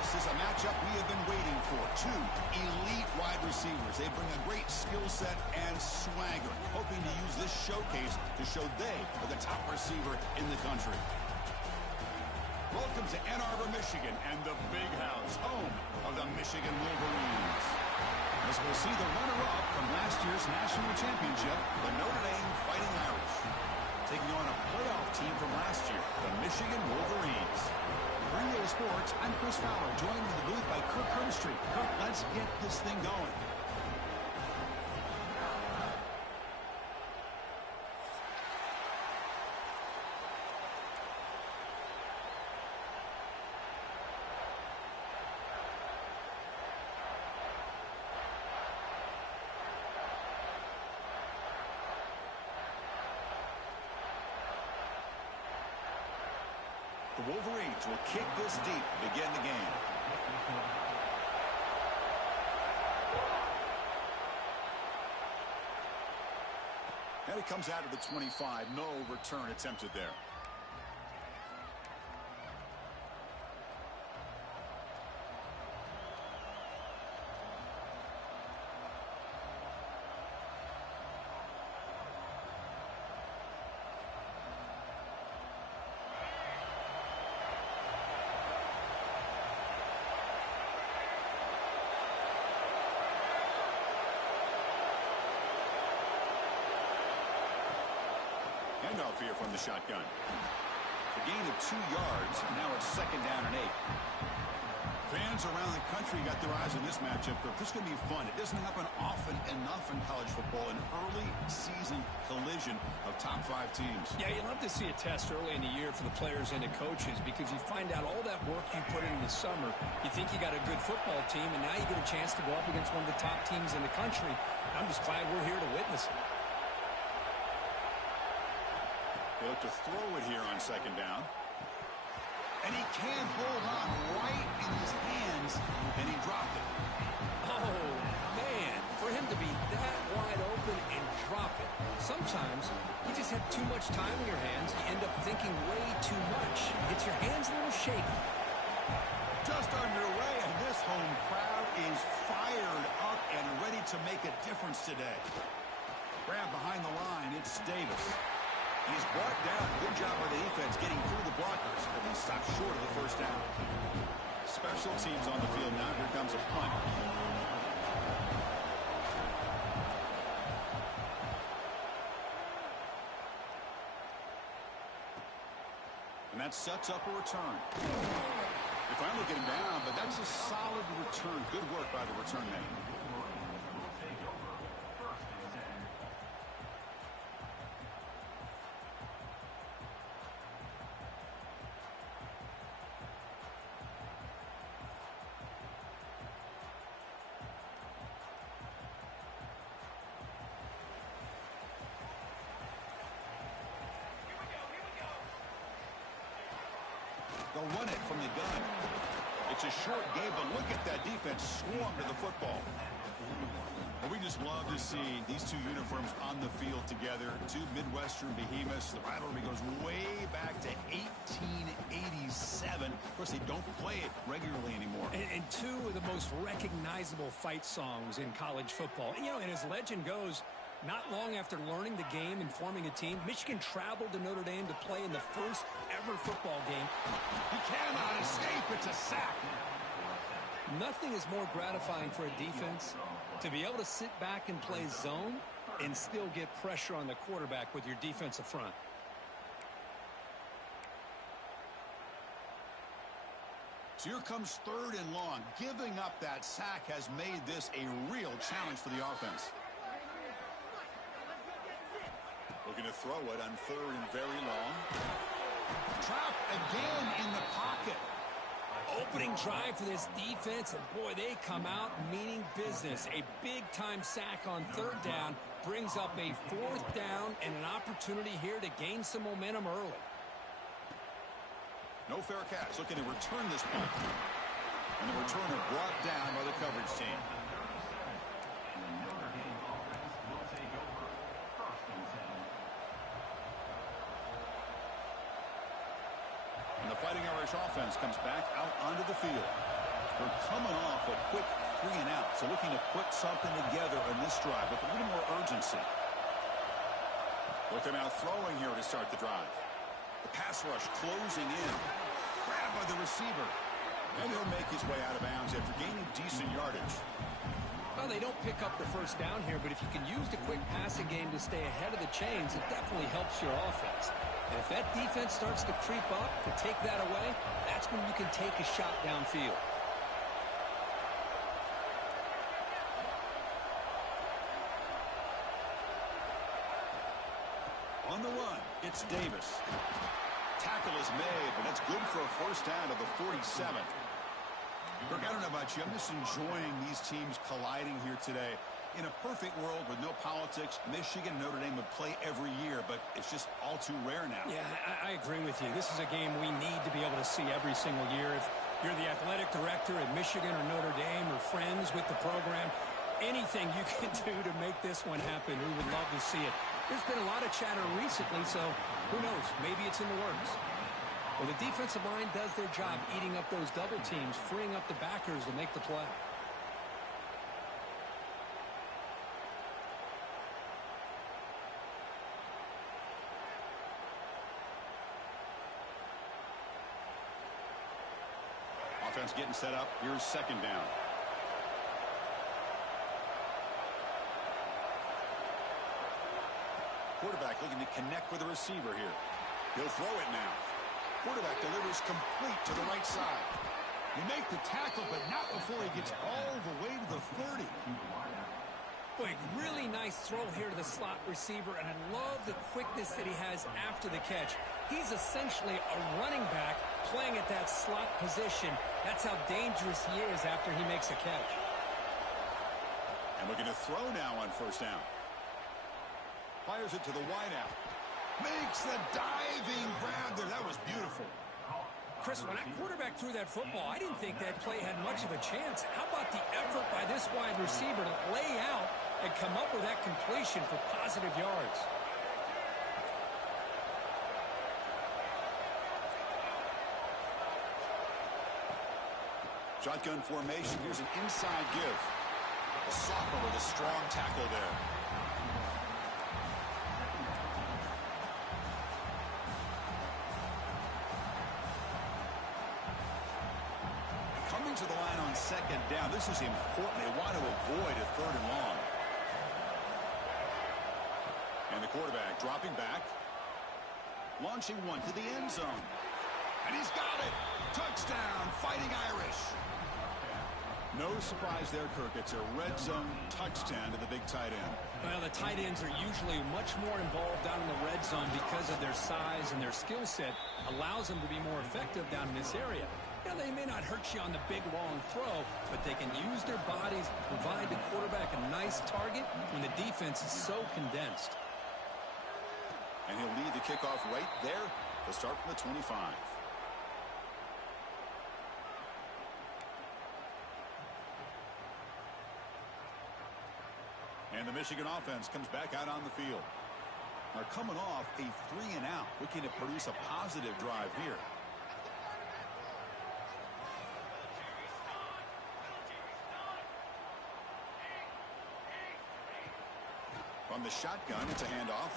This is a matchup we have been waiting for. Two elite wide receivers. They bring a great skill set and swagger, hoping to use this showcase to show they are the top receiver in the country. Welcome to Ann Arbor, Michigan, and the Big House, home of the Michigan Wolverines. As we'll see the runner-up from last year's national championship, the Notre Dame Fighting Irish, taking on a playoff team from last year, the Michigan Wolverines. For EA Sports, I'm Chris Fowler, joined in the booth by Kirk Herbstreit. Kirk, let's get this thing going. The Wolverines will kick this deep to begin the game. And it comes out of the 25. No return attempted there. Handoff here from the shotgun. A gain of 2 yards. Now it's 2nd down and 8. Fans around the country got their eyes on this matchup. This is going to be fun. It doesn't happen often enough in college football. An early season collision of top 5 teams. Yeah, you love to see a test early in the year for the players and the coaches because you find out all that work you put in the summer. You think you got a good football team, and now you get a chance to go up against one of the top teams in the country. I'm just glad we're here to witness it. They look to throw it here on 2nd down. And he can't hold on right in his hands, and he dropped it. Oh, man, for him to be that wide open and drop it. Sometimes you just have too much time in your hands. You end up thinking way too much. Gets your hands a little shaky. Just underway, and this home crowd is fired up and ready to make a difference today. Grab behind the line, it's Davis. He's brought down. Good job by the defense getting through the blockers, but he stopped short of the 1st down. Special teams on the field now. Here comes a punt. And that sets up a return. They finally get him down, but that's a solid return. Good work by the return man. They'll run it from the gun. It's a short game, but look at that defense swarm to the football. And we just love to see these two uniforms on the field together. Two Midwestern behemoths. The rivalry goes way back to 1887. Of course, they don't play it regularly anymore. And two of the most recognizable fight songs in college football. And, you know, and as legend goes, not long after learning the game and forming a team, Michigan traveled to Notre Dame to play in the first ever football game. He cannot escape. It's a sack. Nothing is more gratifying for a defense to be able to sit back and play zone and still get pressure on the quarterback with your defensive front. So here comes 3rd and long. Giving up that sack has made this a real challenge for the offense. Looking to throw it on 3rd and very long. Trapped again in the pocket. Opening drive for this defense, and boy, they come out meaning business. A big-time sack on 3rd down brings up a 4th down and an opportunity here to gain some momentum early. No fair catch. Looking to return this punt. And the returner brought down by the coverage team. And the Fighting Irish offense comes back out onto the field. They're coming off a quick 3 and out, so looking to put something together on this drive with a little more urgency. Looking out throwing here to start the drive. The pass rush closing in. Grabbed by the receiver. And he'll make his way out of bounds after gaining decent yardage. Well, they don't pick up the first down here, but if you can use the quick passing game to stay ahead of the chains, it definitely helps your offense. And if that defense starts to creep up to take that away, that's when you can take a shot downfield. On the run, it's Davis. Tackle is made, but that's good for a first down to the 47. Look, I don't know about you. I'm just enjoying these teams colliding here today. In a perfect world with no politics, Michigan and Notre Dame would play every year, but it's just all too rare now. Yeah, I agree with you. This is a game we need to be able to see every single year. If you're the athletic director at Michigan or Notre Dame or friends with the program, anything you can do to make this one happen, we would love to see it. There's been a lot of chatter recently, so who knows? Maybe it's in the works. Well, the defensive line does their job eating up those double teams, freeing up the backers to make the play. Offense getting set up. Here's second down. Quarterback looking to connect with the receiver here. He'll throw it now. Quarterback delivers complete to the right side. He make the tackle, but not before he gets all the way to the 30. Boy, really nice throw here to the slot receiver, and I love the quickness that he has after the catch. He's essentially a running back playing at that slot position. That's how dangerous he is after he makes a catch. And looking to throw now on first down. Fires it to the wideout. Makes the diving grab there. That was beautiful. Chris, when that quarterback threw that football, I didn't think that play had much of a chance. How about the effort by this wide receiver to lay out and come up with that completion for positive yards? Shotgun formation. Here's an inside give. A sophomore with a strong tackle there. Coming to the line on second down. This is important. They want to avoid a third and long. And the quarterback dropping back. Launching one to the end zone. And he's got it. Touchdown, Fighting Irish. No surprise there, Kirk. It's a red zone touchdown to the big tight end. Well, the tight ends are usually much more involved down in the red zone because of their size and their skill set allows them to be more effective down in this area. Now, they may not hurt you on the big, long throw, but they can use their bodies to provide the quarterback a nice target when the defense is so condensed. And he'll lead the kickoff right there to start from the 25. And the Michigan offense comes back out on the field. They're coming off a 3 and out, looking to produce a positive drive here. From the shotgun, it's a handoff.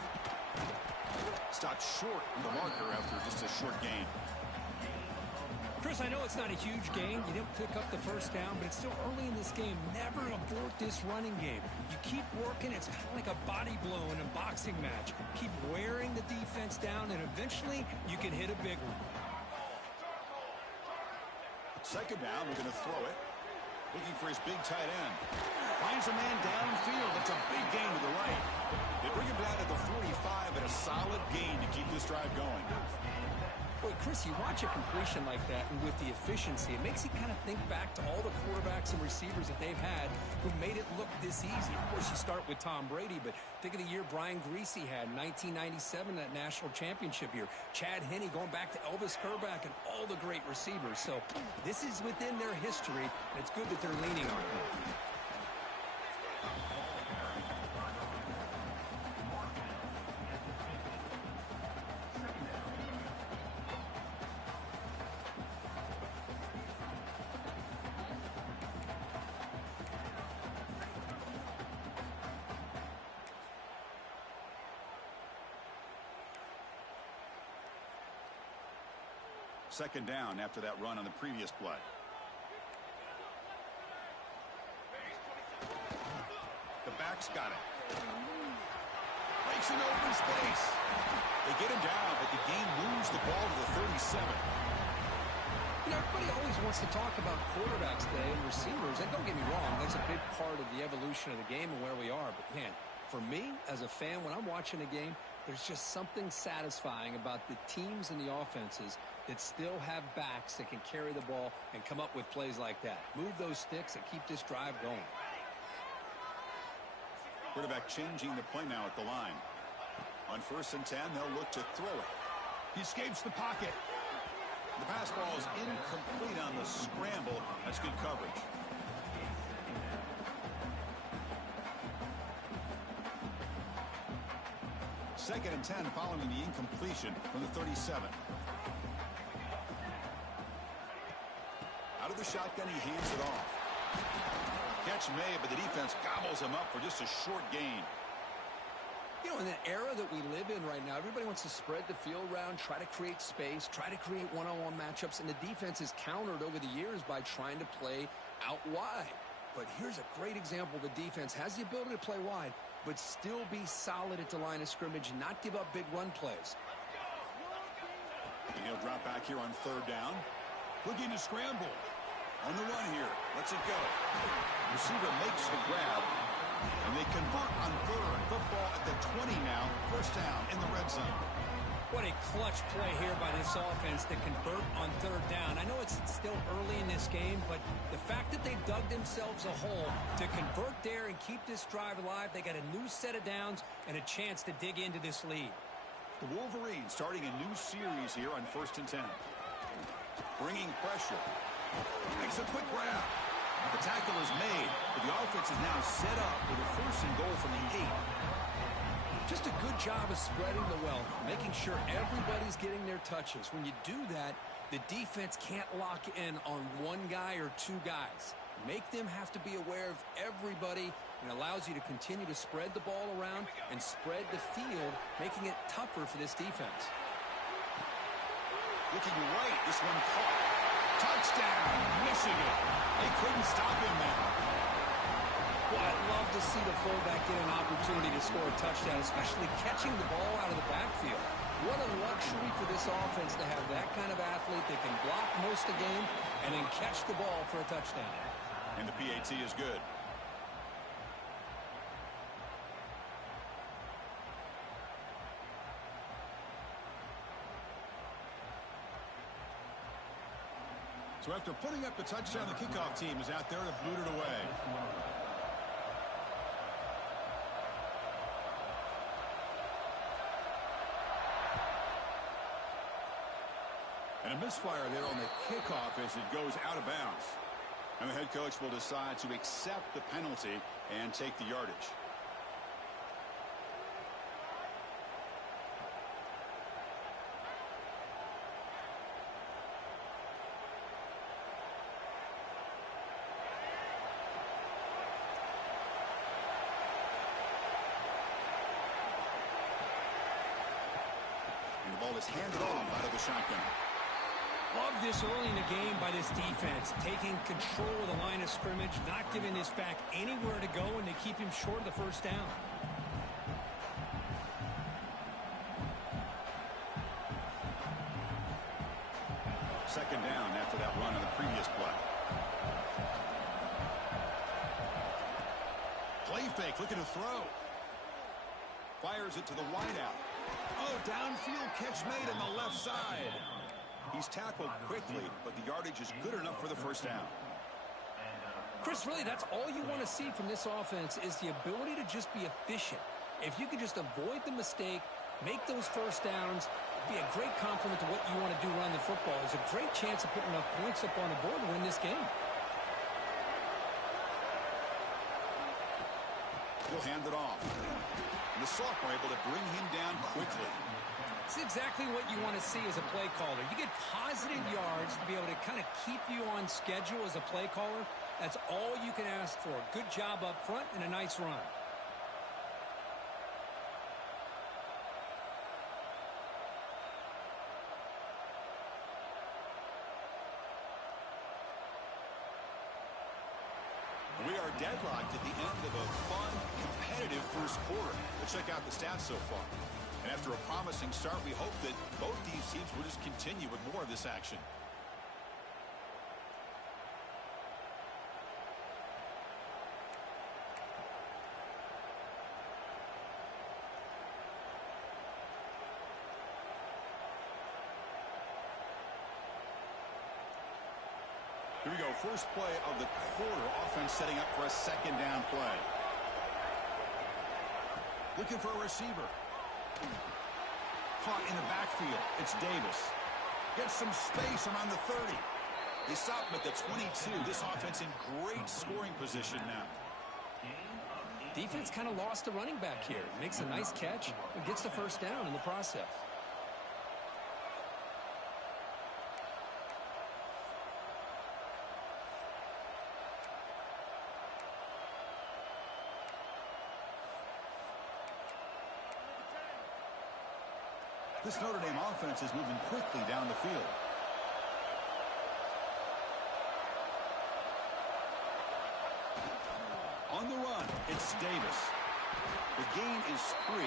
Stopped short of the marker after just a short gain. Chris, I know it's not a huge gain. You didn't pick up the first down, but it's still early in this game. Never abort this running game. You keep working. It's kind of like a body blow in a boxing match. Keep wearing the defense down, and eventually you can hit a big one. Second down, we're going to throw it. Looking for his big tight end. Finds a man downfield. That's a big gain to the right. They bring him down to the 45, and a solid gain to keep this drive going. Boy, Chris, you watch a completion like that, and with the efficiency, it makes you kind of think back to all the quarterbacks and receivers that they've had who made it look this easy. Of course, you start with Tom Brady, but think of the year Brian Greasy had in 1997, that national championship year. Chad Henne going back to Elvis Kerback and all the great receivers. So this is within their history, and it's good that they're leaning on it. Second down after that run on the previous play. The back's got it. Breaks into open space. They get him down, but the game moves the ball to the 37. You know, everybody always wants to talk about quarterbacks today and receivers, and don't get me wrong, that's a big part of the evolution of the game and where we are. But, man, for me, as a fan, when I'm watching a game, there's just something satisfying about the teams and the offenses that still have backs that can carry the ball and come up with plays like that. Move those sticks and keep this drive going. Quarterback changing the play now at the line. On 1st and 10, they'll look to throw it. He escapes the pocket. The pass ball is incomplete on the scramble. That's good coverage. Second and 10 following the incompletion from the 37. Out of the shotgun, he hands it off. Catch made, but the defense gobbles him up for just a short gain. You know, in the era that we live in right now, everybody wants to spread the field around, try to create space, try to create one-on-one matchups, and the defense is countered over the years by trying to play out wide. But here's a great example. The defense has the ability to play wide, but still be solid at the line of scrimmage and not give up big run plays. And he'll drop back here on 3rd down. Looking to scramble. On the run here. Lets it go. Receiver makes the grab. And they convert on 3rd. Football at the 20 now. 1st down in the red zone. What a clutch play here by this offense to convert on 3rd down. I know it's still early in this game, but the fact that they dug themselves a hole to convert there and keep this drive alive, they got a new set of downs and a chance to dig into this lead. The Wolverines starting a new series here on 1st and 10. Bringing pressure. Makes a quick grab. The tackle is made, but the offense is now set up with a 1st and goal from the 8. Just a good job of spreading the wealth, making sure everybody's getting their touches. When you do that, the defense can't lock in on one guy or 2 guys. Make them have to be aware of everybody, and allows you to continue to spread the ball around and spread the field, making it tougher for this defense. Looking right, this one caught. Touchdown, Michigan. They couldn't stop him there. Well, I'd love to see the fullback get an opportunity to score a touchdown, especially catching the ball out of the backfield. What a luxury for this offense to have that kind of athlete that can block most of the game and then catch the ball for a touchdown. And the PAT is good. So after putting up the touchdown, the kickoff team is out there to boot it away. And a misfire there on the kickoff as it goes out of bounds. And the head coach will decide to accept the penalty and take the yardage. And the ball is handed off out of the shotgun. Love this early in the game by this defense, taking control of the line of scrimmage, not giving this back anywhere to go, and they keep him short of the 1st down. Second down after that run on the previous play. Play fake, looking to throw. Fires it to the wideout. Oh, downfield catch made on the left side. He's tackled quickly, but the yardage is good enough for the 1st down. Chris, really, that's all you want to see from this offense is the ability to just be efficient. If you can just avoid the mistake, make those 1st downs, be a great compliment to what you want to do around the football. There's a great chance of putting enough points up on the board to win this game. He'll hand it off. And the sophomore able to bring him down quickly. It's exactly what you want to see as a play caller. You get positive yards to be able to kind of keep you on schedule as a play caller. That's all you can ask for. Good job up front and a nice run. are deadlocked at the end of a fun, competitive first quarter. Let's check out the stats so far. And after a promising start, we hope that both these teams will just continue with more of this action. Here we go, first play of the quarter. Offense setting up for a second down play. Looking for a receiver. Caught in the backfield. It's Davis. Gets some space around the 30. They stop him at the 22. This offense in great scoring position now. Defense kind of lost the running back here. Makes a nice catch and gets the first down in the process. This Notre Dame offense is moving quickly down the field. On the run, it's Davis. The gain is 3.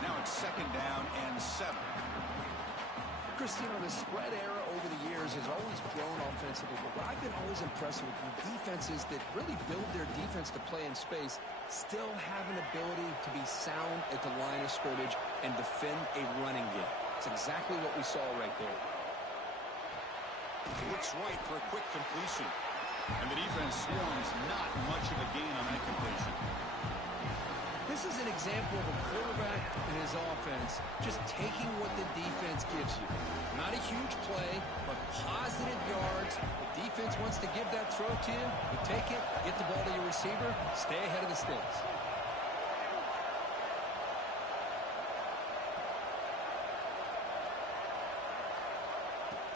Now it's second down and 7. Christine, the spread era over the years has always grown offensively, but what I've been always impressed with defenses that really build their defense to play in space still have an ability to be sound at the line of scrimmage and defend a running game. It's exactly what we saw right there. Looks right for a quick completion. And the defense swarms, not much of a gain on that completion. This is an example of a quarterback and his offense just taking what the defense gives you. Not a huge play, but positive yards. The defense wants to give that throw to you. You take it, get the ball to your receiver, stay ahead of the sticks.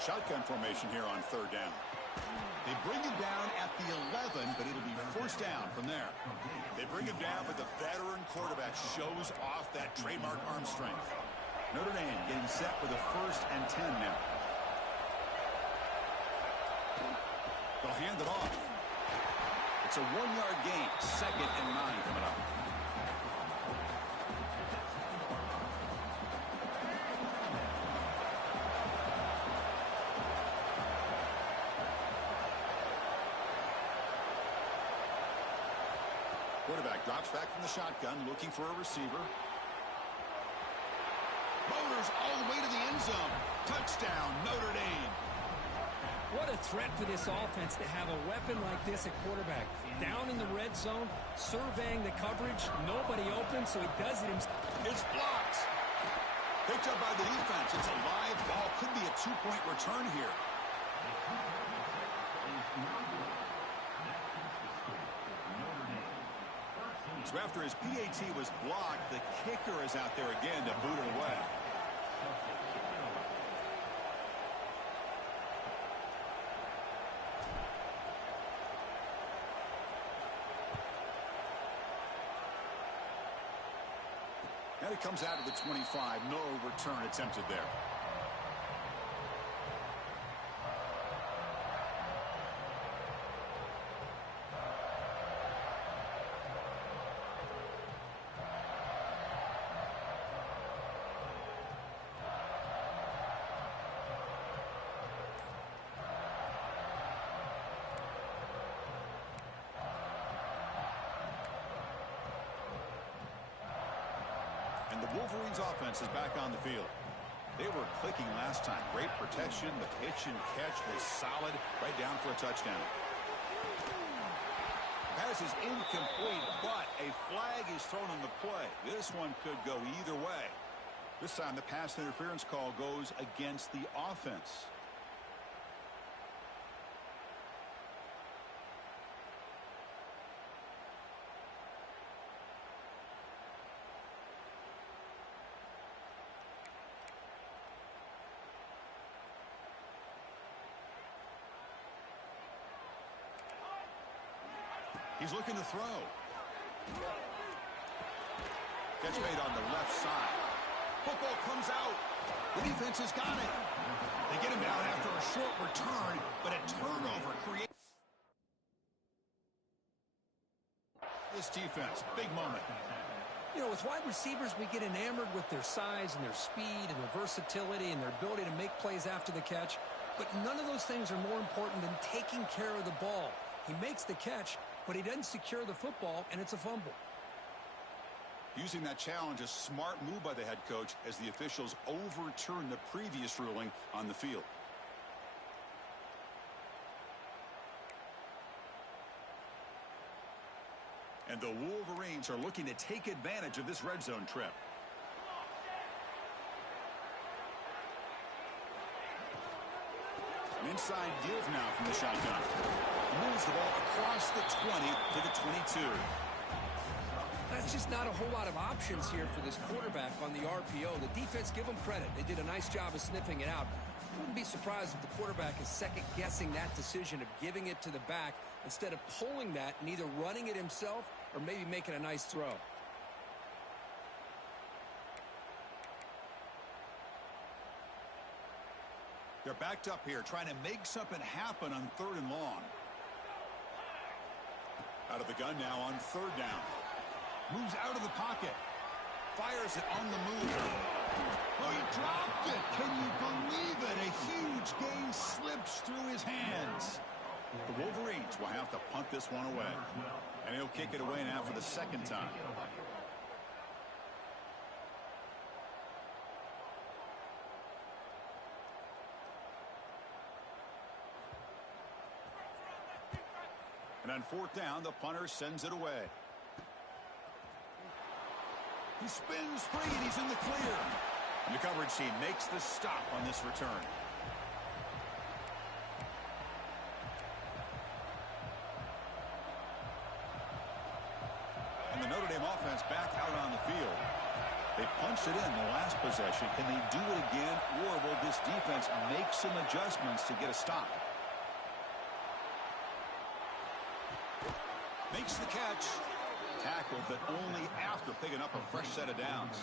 Shotgun formation here on third down. They bring him down at the 11, but it'll be first down from there. They bring him down, but the veteran quarterback shows off that trademark arm strength. Notre Dame getting set for the 1st and 10 now. They'll hand it off. It's a 1-yard gain, 2nd and 9 coming up. Quarterback drops back from the shotgun, looking for a receiver. Motors all the way to the end zone. Touchdown, Notre Dame. What a threat for this offense to have a weapon like this at quarterback. Down in the red zone, surveying the coverage. Nobody open, so he does it himself. It's blocked. Picked up by the defense. It's a live ball. Could be a 2-point return here. So after his PAT was blocked, the kicker is out there again to boot it away. And it comes out of the 25. No return attempted there. And the Wolverines offense is back on the field. They were clicking last time. Great protection. The pitch and catch was solid. Right down for a touchdown. Pass is incomplete, but a flag is thrown on the play. This one could go either way. This time the pass interference call goes against the offense. He's looking to throw. Catch made on the left side. Football comes out. The defense has got it. They get him down after a short return, but a turnover creates. this defense. Big moment. You know, with wide receivers, we get enamored with their size and their speed and their versatility and their ability to make plays after the catch. But none of those things are more important than taking care of the ball. He makes the catch, but he doesn't secure the football, and it's a fumble. Using that challenge, a smart move by the head coach as the officials overturn the previous ruling on the field. And the Wolverines are looking to take advantage of this red zone trip. An inside give now from the shotgun. Moves the ball across the 20 to the 22. That's just not a whole lot of options here for this quarterback on the RPO. The defense, give them credit. They did a nice job of sniffing it out. Wouldn't be surprised if the quarterback is second-guessing that decision of giving it to the back instead of pulling that and either running it himself or maybe making a nice throw. They're backed up here trying to make something happen on 3rd and long. Out of the gun now on 3rd down. Moves out of the pocket. Fires it on the move. Oh, he dropped it. Can you believe it? A huge gain slips through his hands. The Wolverines will have to punt this one away. And he'll kick it away now for the 2nd time. And on 4th down, the punter sends it away. He spins free, and he's in the clear. And the coverage team makes the stop on this return. And the Notre Dame offense back out on the field. They punched it in the last possession. Can they do it again, or will this defense make some adjustments to get a stop? Makes the catch. Tackled, but only after picking up a fresh set of downs.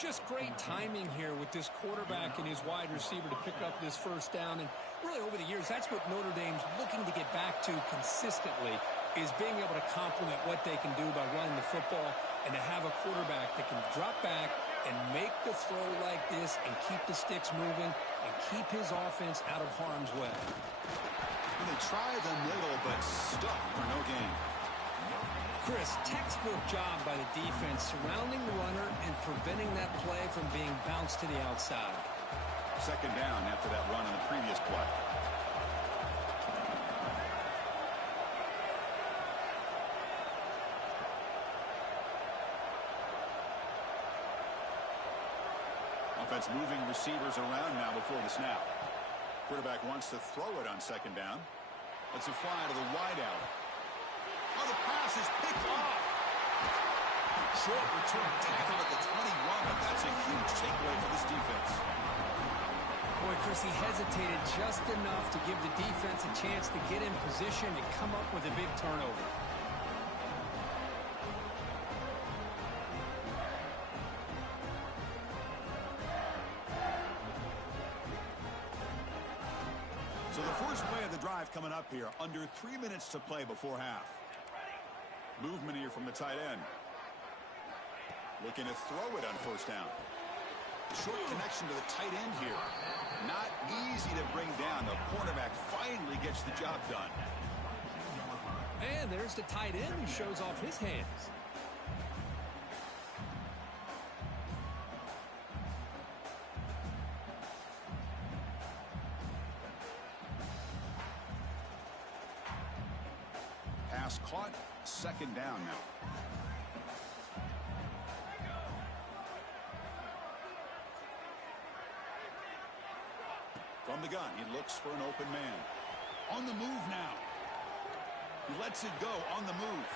Just great timing here with this quarterback and his wide receiver to pick up this 1st down. And really over the years, that's what Notre Dame's looking to get back to consistently, is being able to complement what they can do by running the football and to have a quarterback that can drop back and make the throw like this and keep the sticks moving and keep his offense out of harm's way. And they try the middle, but stuck for no gain. Chris, textbook job by the defense surrounding the runner and preventing that play from being bounced to the outside. 2nd down after that run on the previous play. Offense moving receivers around now before the snap. Quarterback wants to throw it on 2nd down. Let's it fly to the wideout. Oh, the pass is picked off. Short return tackle at the 21, but that's a huge takeaway for this defense. Boy, Chris, he hesitated just enough to give the defense a chance to get in position and come up with a big turnover. So the first play of the drive coming up here. Under 3 minutes to play before half. Movement here from the tight end. Looking to throw it on 1st down. Short connection to the tight end here. Not easy to bring down. The cornerback finally gets the job done. And there's the tight end who shows off his hands. Pass caught. 2nd down now. From the gun, he looks for an open man. On the move now. He lets it go on the move.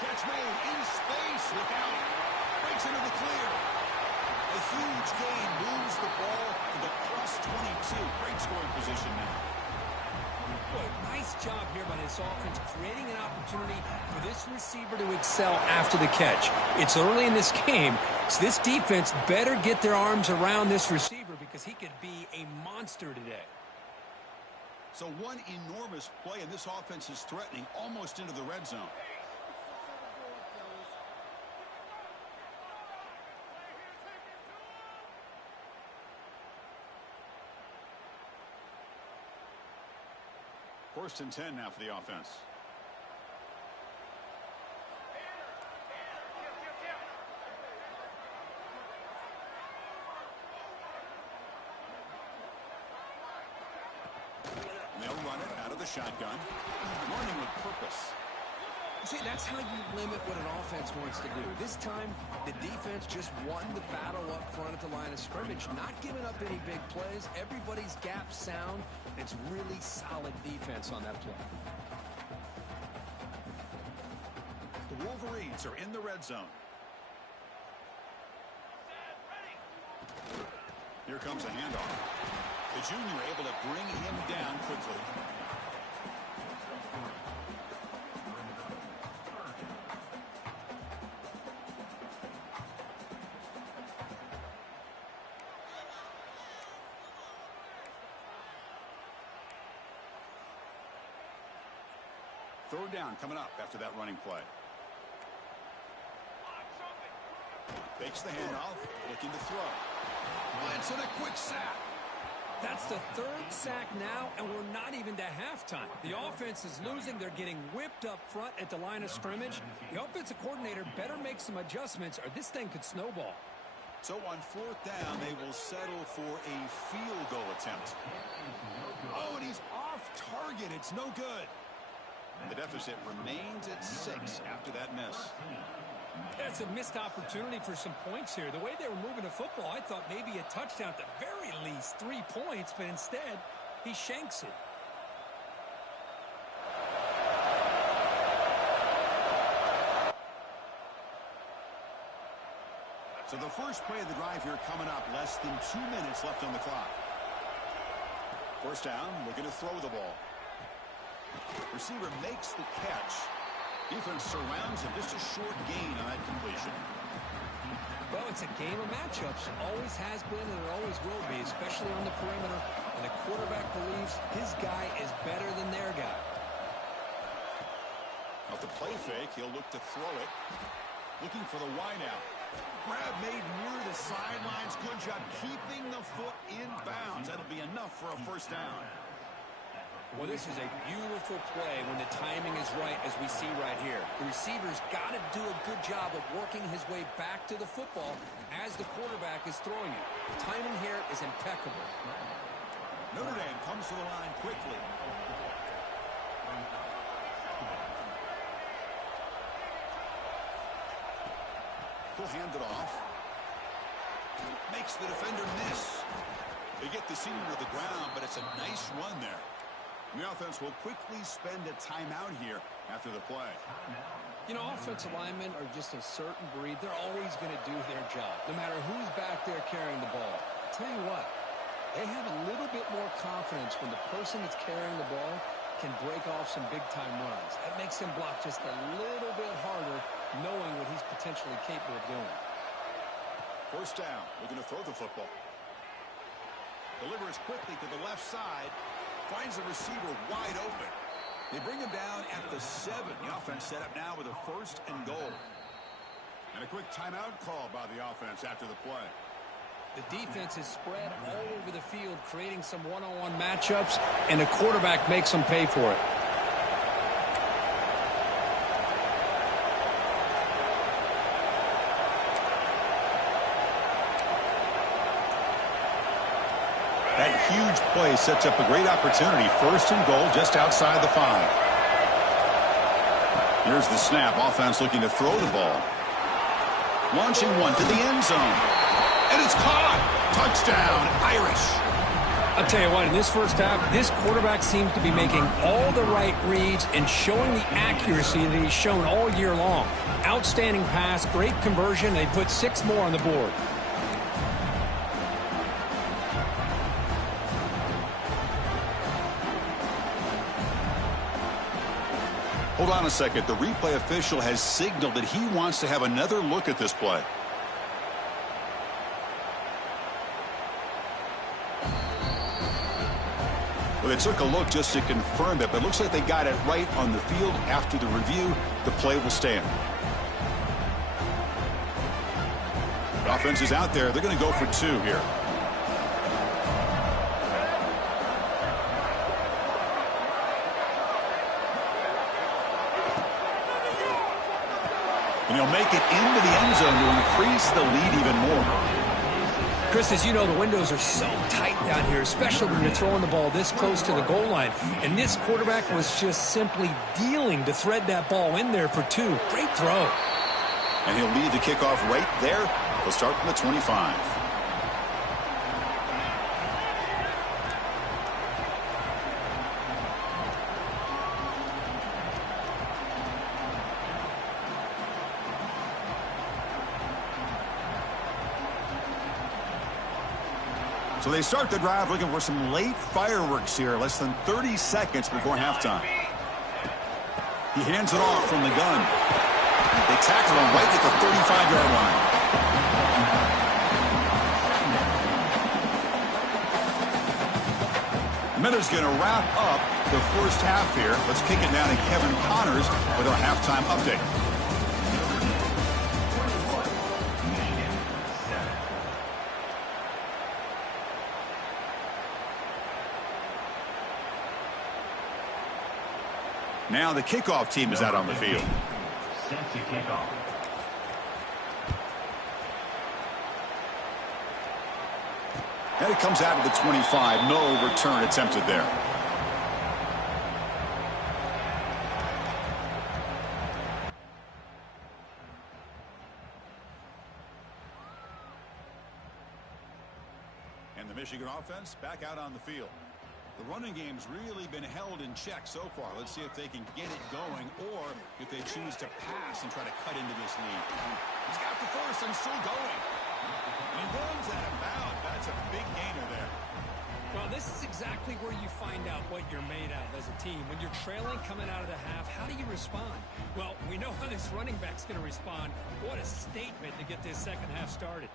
Catch made in space. Look out. Breaks into the clear. A huge gain moves the ball to the +22. Great scoring position now. Boy, nice job here by this offense, creating an opportunity for this receiver to excel after the catch. It's early in this game, so this defense better get their arms around this receiver because he could be a monster today. So one enormous play, and this offense is threatening almost into the red zone. First and 10 now for the offense. They'll run it out of the shotgun, running with purpose. See, that's how you limit what an offense wants to do. This time, the defense just won the battle up front at the line of scrimmage, not giving up any big plays. Everybody's gap sound. It's really solid defense on that play. The Wolverines are in the red zone. Here comes a handoff. The junior able to bring him down quickly. Third down coming up after that running play. Fakes the handoff, looking to throw. Lands in a quick sack. That's the third sack now, and we're not even to halftime. The offense is losing. They're getting whipped up front at the line of scrimmage. The offensive coordinator better make some adjustments, or this thing could snowball. So on fourth down, they will settle for a field goal attempt. Oh, and he's off target. It's no good. And the deficit remains at 6 after that miss. That's a missed opportunity for some points here. The way they were moving the football, I thought maybe a touchdown, at the very least 3 points, but instead, he shanks it. So the first play of the drive here coming up, less than 2 minutes left on the clock. First down, looking to throw the ball. Receiver makes the catch. Defense surrounds him. Just a short gain on that completion. Well, it's a game of matchups. Always has been and it always will be, especially on the perimeter. And the quarterback believes his guy is better than their guy. Off the play fake, he'll look to throw it. Looking for the wideout. Grab made near the sidelines. Good job keeping the foot in bounds. That'll be enough for a first down. Well, this is a beautiful play when the timing is right, as we see right here. The receiver's got to do a good job of working his way back to the football as the quarterback is throwing it. The timing here is impeccable. Notre Dame comes to the line quickly. He'll hand it off. Makes the defender miss. They get the senior to the ground, but it's a nice run there. The offense will quickly spend a timeout here after the play. You know, offensive linemen are just a certain breed. They're always going to do their job, no matter who's back there carrying the ball. I'll tell you what, they have a little bit more confidence when the person that's carrying the ball can break off some big-time runs. That makes him block just a little bit harder, knowing what he's potentially capable of doing. First down, looking to throw the football. Delivers quickly to the left side. Finds the receiver wide open. They bring him down at the 7. The offense set up now with a first and goal. And a quick timeout call by the offense after the play. The defense is spread all over the field, creating some one-on-one matchups, and the quarterback makes them pay for it. That huge play sets up a great opportunity. First and goal just outside the 5. Here's the snap. Offense looking to throw the ball. Launching one to the end zone. And it's caught. Touchdown, Irish. I'll tell you what, in this first half, this quarterback seems to be making all the right reads and showing the accuracy that he's shown all year long. Outstanding pass, great conversion. They put 6 more on the board. Hold on a second. The replay official has signaled that he wants to have another look at this play. Well, they took a look just to confirm it, but it looks like they got it right on the field. After the review, the play will stand. The offense is out there. They're going to go for 2 here. he'll make it into the end zone to increase the lead even more. Chris, as you know, the windows are so tight down here, especially when you're throwing the ball this close to the goal line. And this quarterback was just simply dealing to thread that ball in there for 2. Great throw. And he'll lead the kickoff right there. He'll start from the 25. So they start the drive looking for some late fireworks here, less than 30 seconds before halftime. He hands it off from the gun. They tackle him right at the 35-yard line. Miller's going to wrap up the first half here. Let's kick it down to Kevin Connors with our halftime update. Now the kickoff team is out on the field. And it comes out to the 25. No return attempted there. And the Michigan offense back out on the field. The running game's really been held in check so far. Let's see if they can get it going or if they choose to pass and try to cut into this lead. He's got the first and still going. And he runs out of bounds. That's a big gainer there. Well, this is exactly where you find out what you're made of as a team. When you're trailing coming out of the half, how do you respond? Well, we know how this running back's going to respond. What a statement to get this second half started.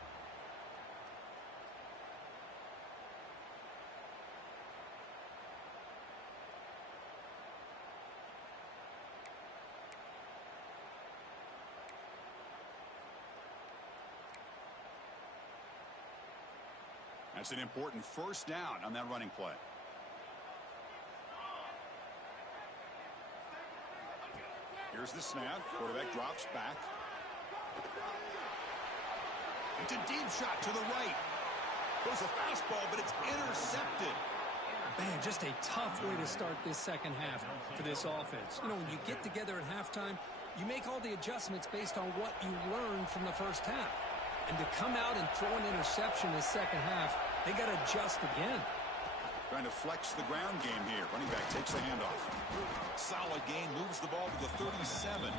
That's an important first down on that running play. Here's the snap. Quarterback drops back. It's a deep shot to the right. Goes a fastball, but it's intercepted. Man, just a tough way to start this second half for this offense. You know, when you get together at halftime, you make all the adjustments based on what you learned from the first half. And to come out and throw an interception in the second half, they got to adjust again. Trying to flex the ground game here. Running back takes the handoff. Solid gain, moves the ball to the 37.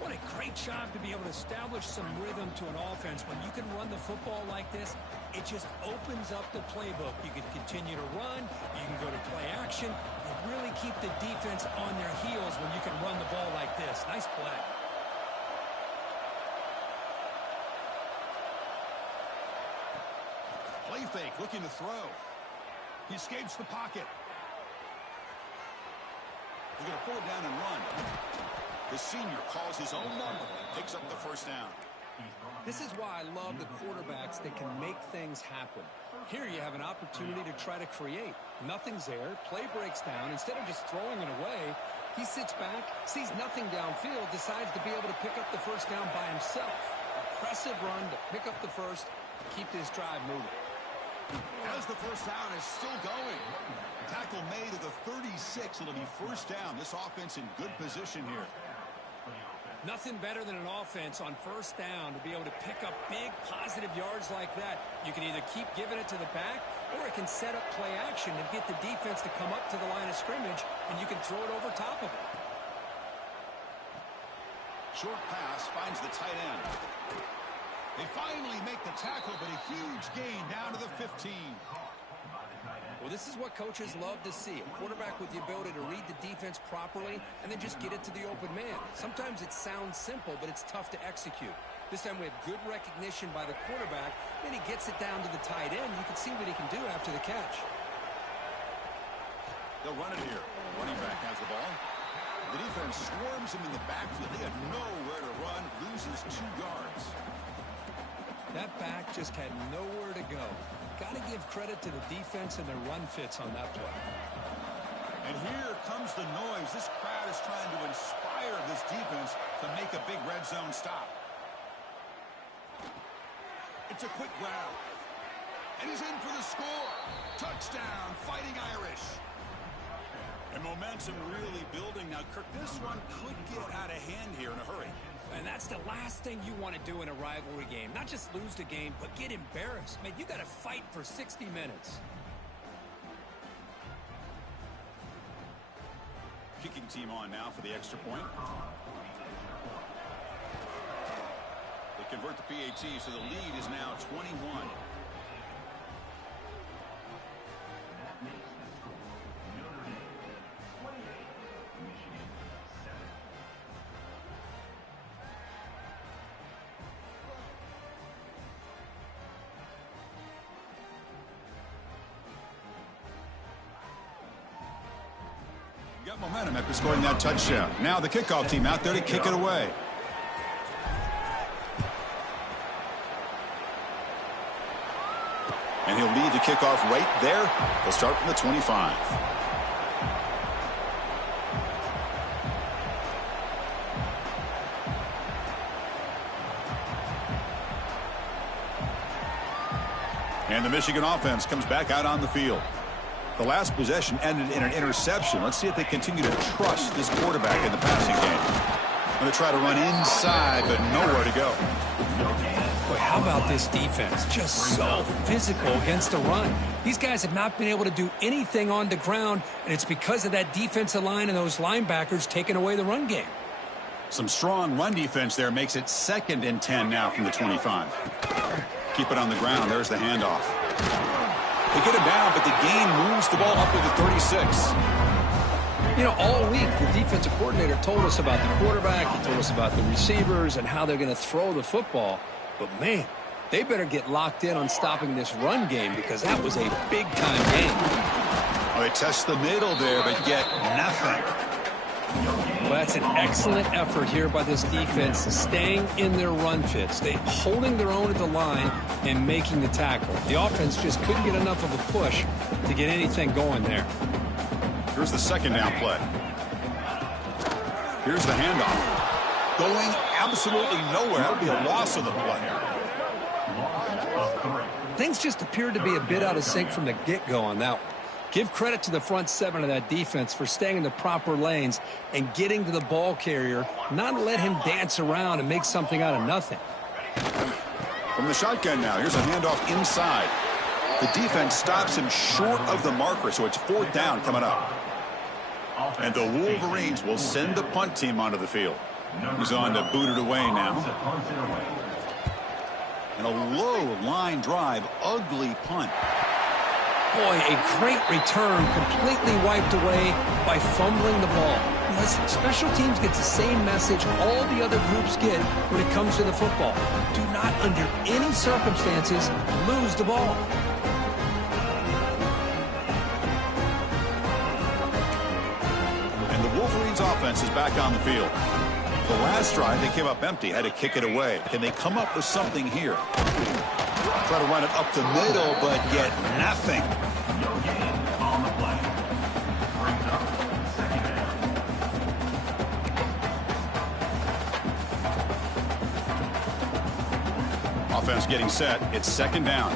What a great job to be able to establish some rhythm to an offense. When you can run the football like this, it just opens up the playbook. You can continue to run. You can go to play action. You really keep the defense on their heels when you can run the ball like this. Nice play. Play fake, looking to throw. He escapes the pocket. He's going to pull it down and run. The senior calls his own number and picks up the first down. This is why I love the quarterbacks that can make things happen. Here you have an opportunity to try to create. Nothing's there. Play breaks down. Instead of just throwing it away, he sits back, sees nothing downfield, decides to be able to pick up the first down by himself. Impressive run to pick up the first, keep this drive moving. As the first down is still going. Tackle made at the 36. It'll be first down. This offense in good position here. Nothing better than an offense on first down to be able to pick up big positive yards like that. You can either keep giving it to the back or it can set up play action and get the defense to come up to the line of scrimmage and you can throw it over top of it. Short pass finds the tight end. They finally make the tackle, but a huge gain down to the 15. Well, this is what coaches love to see. A quarterback with the ability to read the defense properly and then just get it to the open man. Sometimes it sounds simple, but it's tough to execute. This time we have good recognition by the quarterback. Then he gets it down to the tight end. You can see what he can do after the catch. They'll run it here. Running back has the ball. The defense swarms him in the backfield. They had nowhere to run. Loses 2 yards. That back just had nowhere to go. Got to give credit to the defense and their run fits on that play. And here comes the noise. This crowd is trying to inspire desire of this defense to make a big red zone stop. It's a quick grab. And he's in for the score. Touchdown, Fighting Irish. And momentum really building. Now, Kirk, this one could get out of hand here in a hurry. And that's the last thing you want to do in a rivalry game. Not just lose the game, but get embarrassed. Man, you got to fight for 60 minutes. Kicking team on now for the extra point. They convert the PAT, so the lead is now 21. Got momentum after scoring that touchdown. Now the kickoff team out there to kick it away. And he'll lead the kickoff right there. He'll start from the 25. And the Michigan offense comes back out on the field. The last possession ended in an interception. Let's see if they continue to trust this quarterback in the passing game. Going to try to run inside, but nowhere to go. Boy, how about this defense? Just so physical against the run. These guys have not been able to do anything on the ground, and it's because of that defensive line and those linebackers taking away the run game. Some strong run defense there makes it 2nd and 10 now from the 25. Keep it on the ground. There's the handoff. They get him down, but the game moves the ball up to the 36. You know, all week, the defensive coordinator told us about the quarterback. He told us about the receivers and how they're going to throw the football. But, man, they better get locked in on stopping this run game because that was a big-time game. Oh, they test the middle there, but get nothing. Well, that's an excellent effort here by this defense, staying in their run fits. They holding their own at the line and making the tackle. The offense just couldn't get enough of a push to get anything going there. Here's the second down play. Here's the handoff. Going absolutely nowhere. That would be a loss of the play. Things just appeared to be a bit out of sync from the get-go on that one. Give credit to the front 7 of that defense for staying in the proper lanes and getting to the ball carrier, not let him dance around and make something out of nothing. From the shotgun now, here's a handoff inside. The defense stops him short of the marker, so it's 4th down coming up. And the Wolverines will send the punt team onto the field. He's on to boot it away now. And a low line drive, ugly punt. Boy, a great return, completely wiped away by fumbling the ball. Listen, special teams gets the same message all the other groups get when it comes to the football. Do not, under any circumstances, lose the ball. And the Wolverines offense is back on the field. The last drive, they came up empty, had to kick it away. Can they come up with something here? Try to run it up the middle, but get nothing. Offense getting set. It's 2nd down.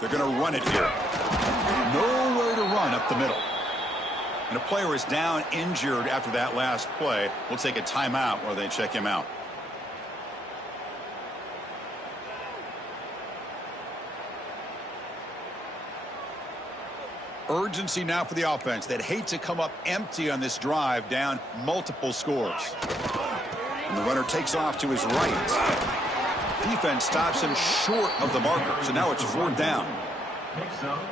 They're going to run it here. Nowhere to run up the middle. And a player is down injured after that last play. We'll take a timeout while they check him out. Urgency now for the offense. They'd hate to come up empty on this drive, down multiple scores. And the runner takes off to his right. Defense stops him short of the marker, so now it's 4th down.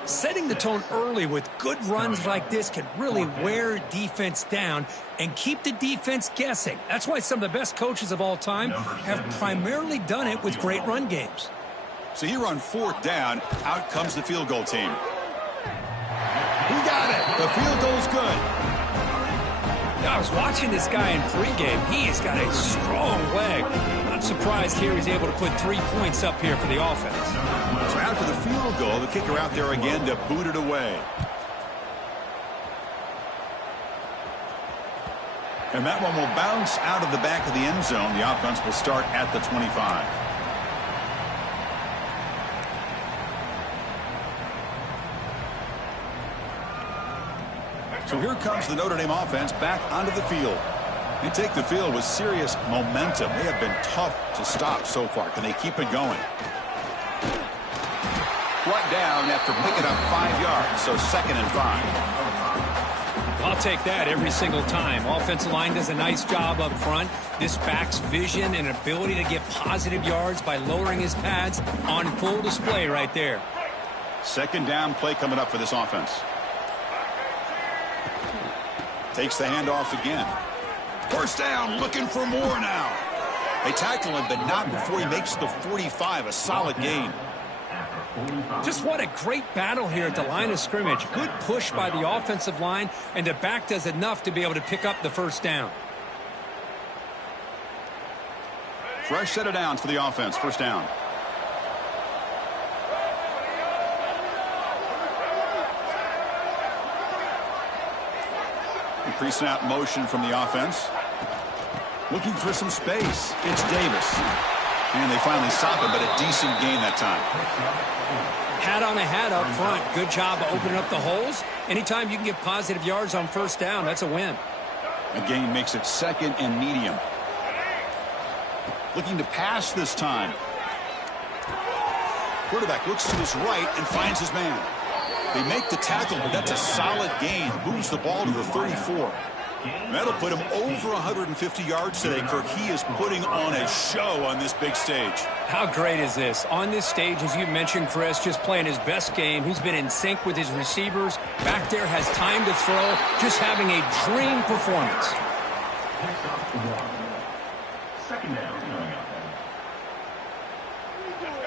Setting the tone early with good runs like this can really wear defense down and keep the defense guessing. That's why some of the best coaches of all time have primarily done it with great run games. So here on 4th down, out comes the field goal team. He got it. The field goal's good. I was watching this guy in pregame. He has got a strong leg. Not surprised here he's able to put 3 points up here for the offense. So after the field goal, the kicker out there again to boot it away. And that one will bounce out of the back of the end zone. The offense will start at the 25. So here comes the Notre Dame offense back onto the field. They take the field with serious momentum. They have been tough to stop so far. Can they keep it going? Brought down after picking up 5 yards, so 2nd and 5. I'll take that every single time. Offensive line does a nice job up front. This back's vision and ability to get positive yards by lowering his pads on full display right there. 2nd down play coming up for this offense. Takes the handoff again. 1st down, looking for more now. They tackle him, but not before he makes the 45. A solid gain. Just what a great battle here at the line of scrimmage. Good push by the offensive line, and the back does enough to be able to pick up the 1st down. Fresh set of downs for the offense. 1st down. Pre-snap motion from the offense. Looking for some space. It's Davis. And they finally stop it, but a decent gain that time. Hat on a hat up front. Good job of opening up the holes. Anytime you can get positive yards on 1st down, that's a win. A gain makes it 2nd and medium. Looking to pass this time. Quarterback looks to his right and finds his man. They make the tackle, but that's a solid gain. Moves the ball to the 34. That'll put him over 150 yards today, Kirk. He is putting on a show on this big stage. How great is this? On this stage, as you mentioned, Chris, just playing his best game. He's been in sync with his receivers. Back there, has time to throw. Just having a dream performance.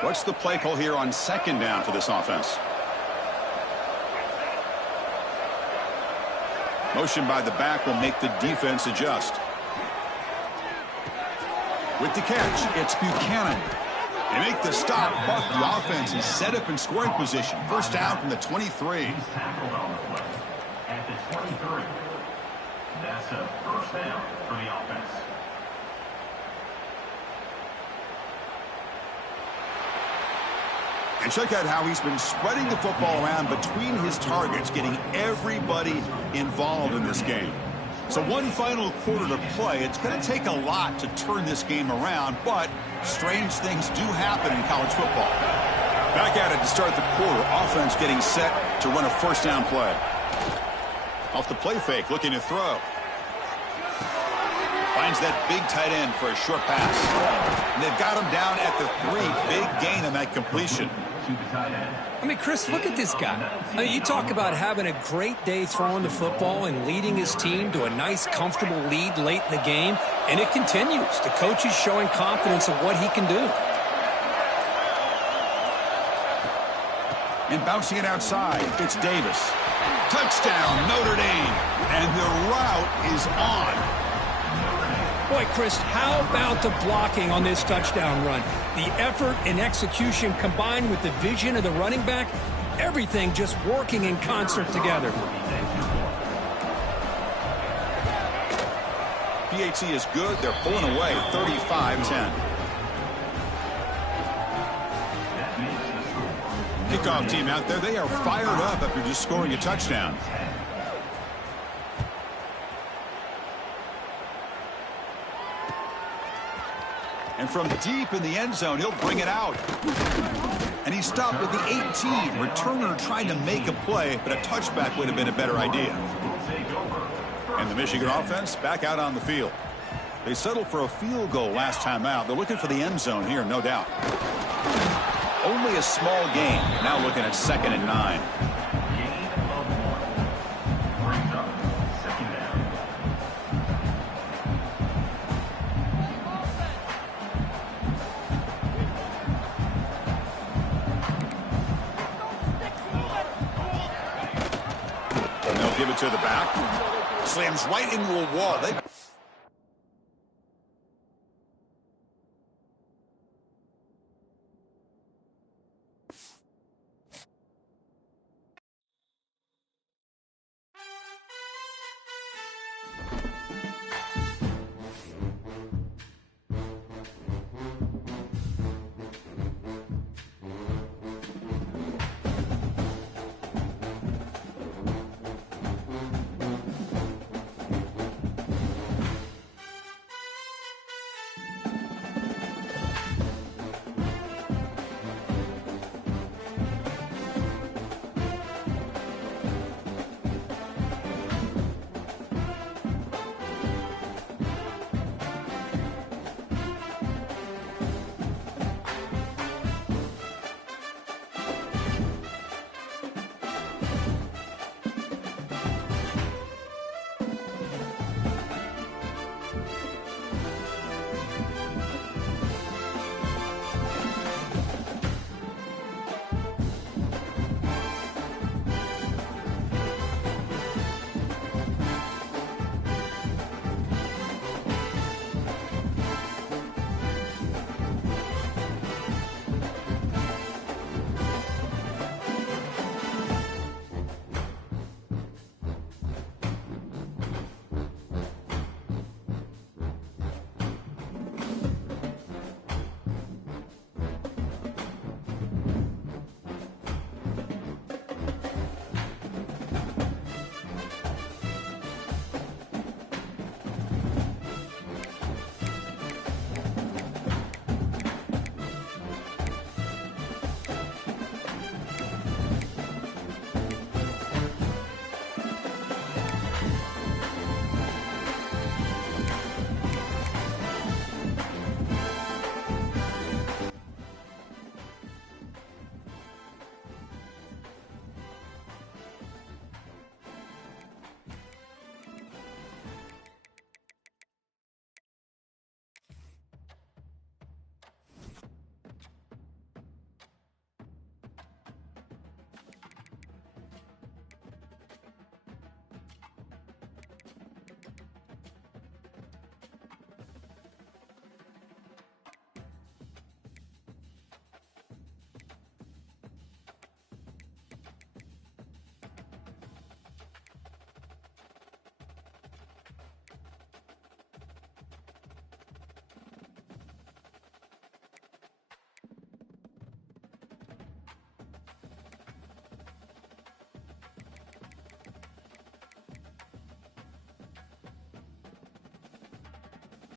What's the play call here on 2nd down for this offense? Motion by the back will make the defense adjust. With the catch, it's Buchanan. They make the stop, but the offense is set up in scoring position. 1st down from the 23. At the 23. That's a 1st down for the offense. And check out how he's been spreading the football around between his targets, getting everybody involved in this game. So one final quarter to play. It's going to take a lot to turn this game around, but strange things do happen in college football. Back at it to start the quarter. Offense getting set to run a 1st down play. Off the play fake, looking to throw. Finds that big tight end for a short pass. And they've got him down at the 3. Big gain on that completion. I mean, Chris, look at this guy. I mean, you talk about having a great day throwing the football and leading his team to a nice, comfortable lead late in the game, and it continues. The coach is showing confidence of what he can do. And bouncing it outside, it's Davis. Touchdown, Notre Dame. And the route is on. Boy, Chris, how about the blocking on this touchdown run? The effort and execution combined with the vision of the running back, everything just working in concert together. PAT is good. They're pulling away 35-10. Kickoff team out there. They are fired up after just scoring a touchdown. And from deep in the end zone, he'll bring it out. And he stopped at the 18. Returner trying to make a play, but a touchback would have been a better idea. And the Michigan offense back out on the field. They settled for a field goal last time out. They're looking for the end zone here, no doubt. Only a small gain. Now looking at 2nd and 9. Give it to the back. Slams right into a wall. They